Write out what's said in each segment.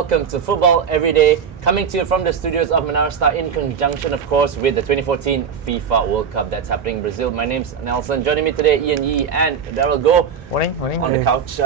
welcome to Football Everyday, coming to you from the studios of Menara Star in conjunction, of course, with the 2014 FIFA World Cup that's happening in Brazil. My name's Nelson. Joining me today, Ian Yee and Daryl Go. Morning. On the couch.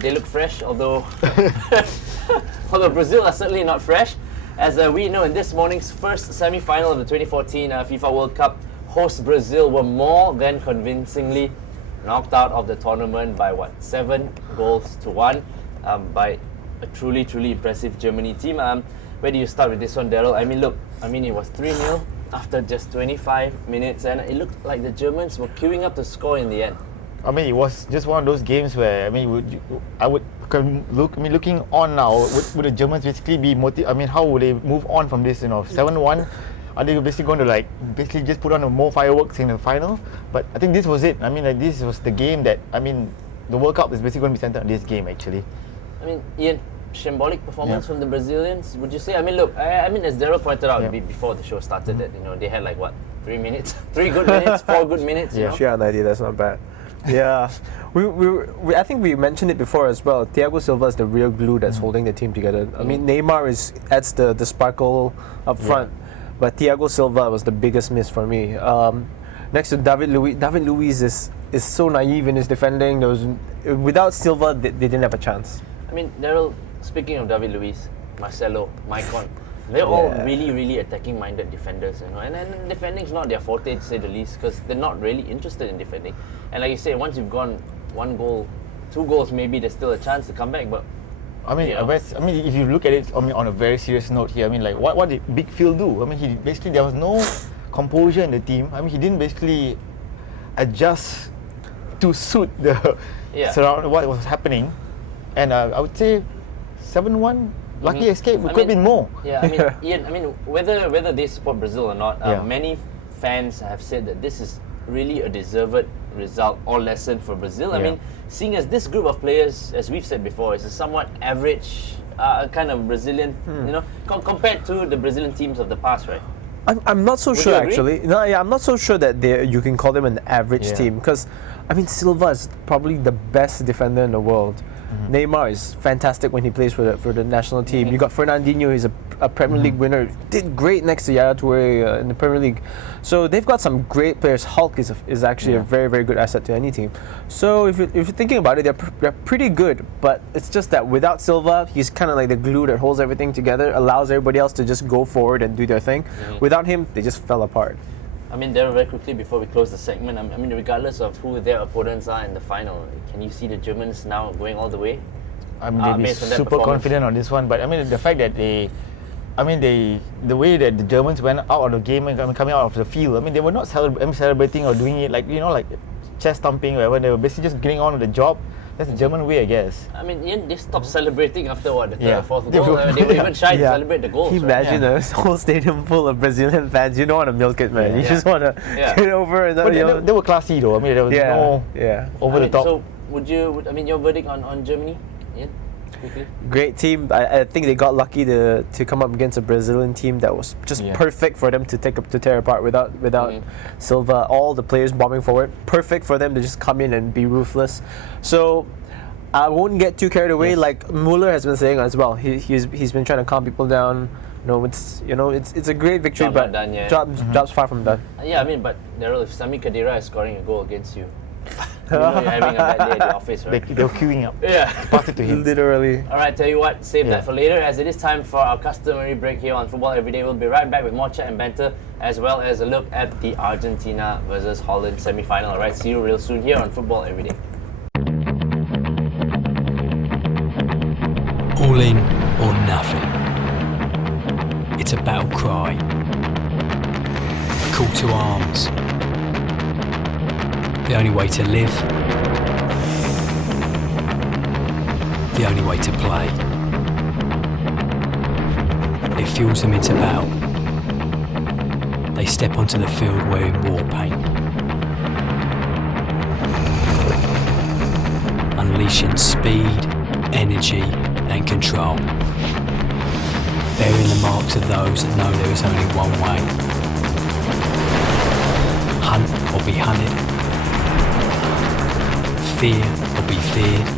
They look fresh, although Brazil are certainly not fresh. As we know, in this morning's first semi-final of the 2014 FIFA World Cup, host Brazil were more than convincingly knocked out of the tournament by 7-1 by a truly impressive Germany team. Where do you start with this one, Daryl? It was 3-0 after just 25 minutes, and it looked like the Germans were queuing up to score in the end. It was just one of those games where looking on now, would the Germans basically be how would they move on from this? 7-1. Are they basically going to just put on more fireworks in the final? But I think this was it. This was the game that the World Cup is basically going to be centered on this game actually. Ian, shambolic performance from the Brazilians, would you say? As Daryl pointed out before the show started, that they had 3 minutes, 3 good minutes, 4 good minutes. Sure, an idea. That's not bad. Yeah, we I think we mentioned it before as well. Thiago Silva is the real glue that's holding the team together. Neymar adds the sparkle up front, but Thiago Silva was the biggest miss for me. Next to David Luiz. David Luiz is so naive in his defending. Without Silva, they didn't have a chance. Daryl, speaking of David Luiz, Marcelo, Maicon, they're all really attacking-minded defenders, and defending's not their forte, to say the least, because they're not really interested in defending. And like you say, once you've gone 1 goal, 2 goals, maybe there's still a chance to come back. But if you look at it, on a very serious note here, what did Big Phil do? There was no composure in the team. He didn't basically adjust to suit the surround what was happening. And I would say 7-1, lucky escape. It could have been more. Ian, whether they support Brazil or not, many fans have said that this is really a deserved result or lesson for Brazil. Seeing as this group of players, as we've said before, is a somewhat average kind of Brazilian, compared to the Brazilian teams of the past, right? I'm not so sure actually. No, I'm not so sure that you can call them an average team, because Silva is probably the best defender in the world. Neymar is fantastic when he plays for the national team. You got Fernandinho, he's a Premier League winner, did great next to Yaya Toure in the Premier League. So they've got some great players. Hulk is actually a very, very good asset to any team. So if you're thinking about it, they're pretty good, but it's just that without Silva, he's kind of like the glue that holds everything together, allows everybody else to just go forward and do their thing. Without him, they just fell apart. Daryl, very quickly before we close the segment, regardless of who their opponents are in the final, can you see the Germans now going all the way? They'll be super confident on this one, but the fact that the way that the Germans went out of the game and coming out of the field, they were not celebrating or doing it like chest thumping or whatever. They were basically just getting on with the job. That's the German way, I guess. They stopped celebrating after the third or fourth goal. They were even shy to celebrate the goals. Can you imagine a whole stadium full of Brazilian fans? You don't want to milk it, man. You just want to get over and they were classy though. There was no over the top. So your verdict on Germany? Ian? Quickly. Great team. I think they got lucky to come up against a Brazilian team that was just perfect for them to tear apart without Silva. All the players bombing forward, perfect for them to just come in and be ruthless. So I won't get too carried away. Like Muller has been saying as well. He's been trying to calm people down. It's a great victory, but job's far from done. But Daryl, if Sami Khedira is scoring a goal against you, you're having a bad day at the office, right? They're queuing up. Pass it to him. Literally. Alright, tell you what, save that for later, as it is time for our customary break here on Football Everyday. We'll be right back with more chat and banter, as well as a look at the Argentina versus Holland semi-final. Alright, see you real soon here on Football Everyday. All in or nothing. It's a battle cry. A call to arms. The only way to live. The only way to play. It fuels them into battle. They step onto the field wearing war paint. Unleashing speed, energy and control. Bearing the marks of those that know there is only one way. Hunt or be hunted. Fear or be feared.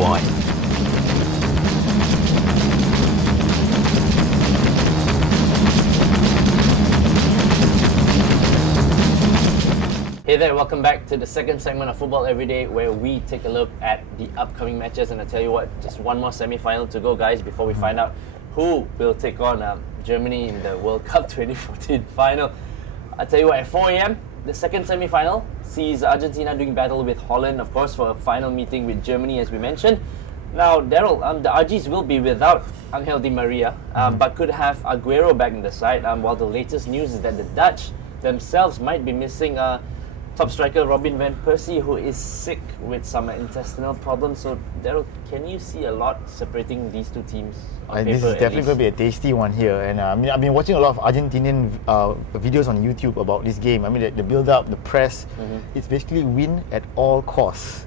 away. Hey there, welcome back to the second segment of Football Everyday, where we take a look at the upcoming matches. And I tell you what, just one more semi-final to go, guys, before we find out who will take on Germany in the World Cup 2014 final. I tell you what, at 4 a.m, the second semi-final sees Argentina doing battle with Holland, of course, for a final meeting with Germany, as we mentioned. Now, Daryl, the Argies will be without Angel Di Maria, but could have Aguero back in the side, while the latest news is that the Dutch themselves might be missing top striker Robin van Persie, who is sick with some intestinal problems. So, Daryl, can you see a lot separating these two teams on paper? This is definitely going to be a tasty one here. And I mean, I've been watching a lot of Argentinian videos on YouTube about this game. I mean, the build-up, the press, it's basically win at all costs.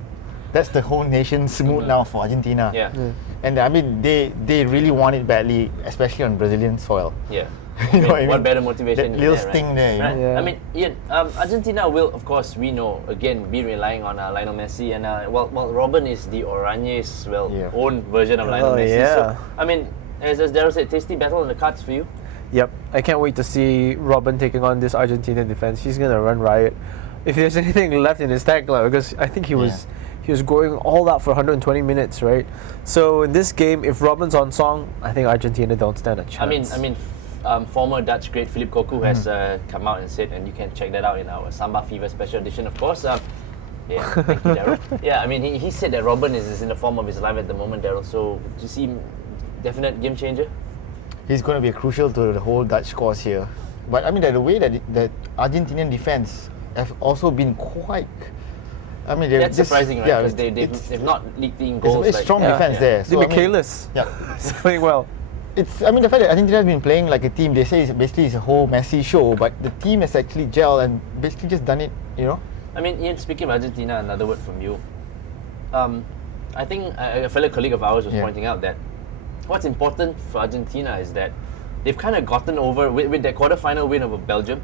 That's the whole nation's mood now for Argentina. Yeah. And I mean, they really want it badly, especially on Brazilian soil. Yeah. You know what I mean? What better motivation That is little there, sting right? there, you Right? know? Yeah. I mean, Ian, Argentina will, of course, we know, again, be relying on Lionel Messi. And, well, Robin is the Oranjes, own version of Lionel Messi. yeah. So, I mean, as Daryl said, tasty battle in the cards for you. Yep, I can't wait to see Robin taking on this Argentinian defense. He's gonna run riot. If there's anything left in his tank, because I think he was going all out for 120 minutes, right? So in this game, if Robin's on song, I think Argentina don't stand a chance. I mean, former Dutch great Philip Cocu has come out and said, and you can check that out in our Samba Fever special edition, of course. Yeah, thank you, Daryl. Yeah, I mean, he said that Robin is in the form of his life at the moment, Daryl. So, do you see definite game changer? He's going to be crucial to the whole Dutch cause here. But I mean, the way that the Argentinian defense have also been quite. I mean, that's surprising, right? Because they've not leaked in goals. It's a strong defense there. So, Michaelis, he's playing well. I mean, the fact that Argentina has been playing like a team, they say it's a whole Messi show, but the team has actually gelled and basically just done it, you know? I mean, Ian, speaking of Argentina, another word from you. I think a fellow colleague of ours was pointing out that what's important for Argentina is that they've kind of gotten over, with their quarterfinal win over Belgium,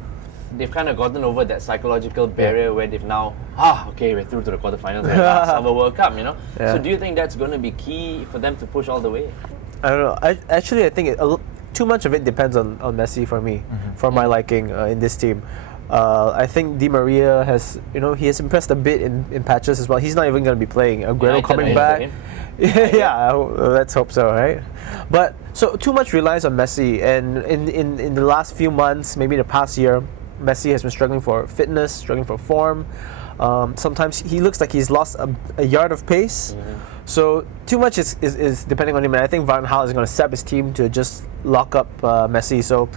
they've kind of gotten over that psychological barrier where they've now, okay, we're through to the quarterfinals of a World Cup, you know? Yeah. So do you think that's going to be key for them to push all the way? I don't know. I think too much of it depends on Messi for me, for my liking in this team. I think Di Maria has, he has impressed a bit in patches as well. He's not even going to be playing. Aguero coming back. Yeah, let's hope so, right? But so too much relies on Messi, and in the last few months, maybe the past year, Messi has been struggling for fitness, struggling for form. Sometimes he looks like he's lost a yard of pace. So too much is depending on him, and I think Van Gaal is going to set his team to just lock up Messi. So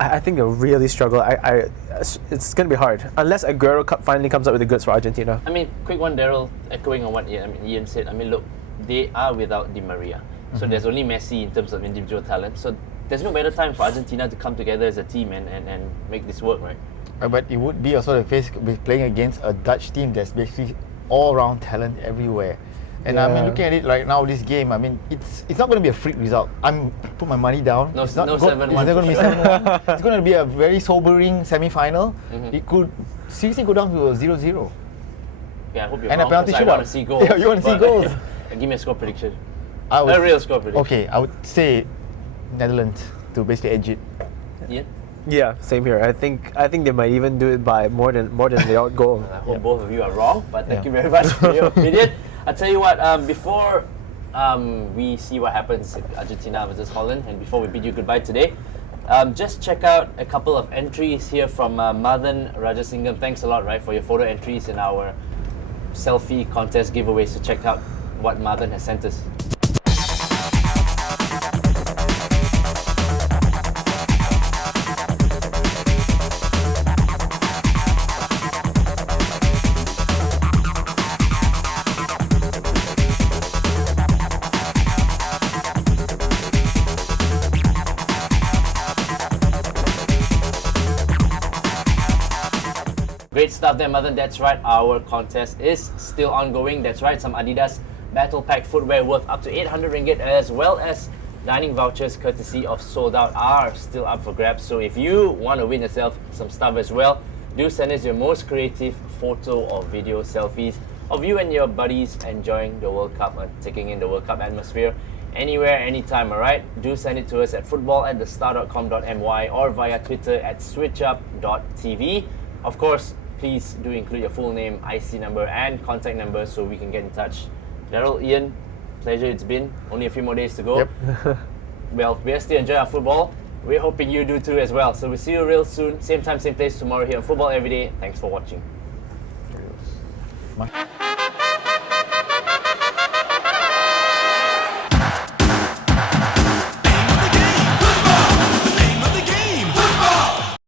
I think they'll really struggle. It's going to be hard unless Aguero finally comes up with the goods for Argentina. I mean, quick one, Daryl, echoing on what Ian said. I mean, look, they are without Di Maria, so there's only Messi in terms of individual talent. So there's no better time for Argentina to come together as a team and make this work, right? But it would be also the face with playing against a Dutch team that's basically all-round talent everywhere. And I mean, looking at it right now, this game, I mean, it's not going to be a freak result. I'm put my money down. It's not 7-1. It's not going to be 7-1. It's going to be a very sobering semi-final. It could seriously go down to a 0-0. Yeah, I hope you're And wrong, a penalty 'cause I shootout. want to see goals. Yeah, you want to see goals. Give me a score prediction. A real score prediction. Okay, I would say Netherlands to basically edge it. Ian? Yeah, same here. I think they might even do it by more than the out goal. I hope both of you are wrong, but thank you very much for your opinion. I'll tell you what, before we see what happens in Argentina versus Holland, and before we bid you goodbye today, just check out a couple of entries here from Madan Rajasingham. Thanks a lot, right, for your photo entries in our selfie contest giveaway. So check out what Madan has sent us. Great stuff there, Madan. That's right, our contest is still ongoing. That's right, some Adidas Battle Pack footwear worth up to 800 ringgit, as well as dining vouchers courtesy of Sold Out are still up for grabs. So if you want to win yourself some stuff as well, do send us your most creative photo or video selfies of you and your buddies enjoying the World Cup and taking in the World Cup atmosphere anywhere, anytime, alright? Do send it to us at football@thestar.com.my or via Twitter at switchup.tv. Of course, please do include your full name, IC number, and contact number so we can get in touch. Daryl, Ian, pleasure it's been. Only a few more days to go. Yep. Well, we still enjoy our football. We're hoping you do too as well. So we'll see you real soon. Same time, same place tomorrow here on Football Everyday. Thanks for watching. My-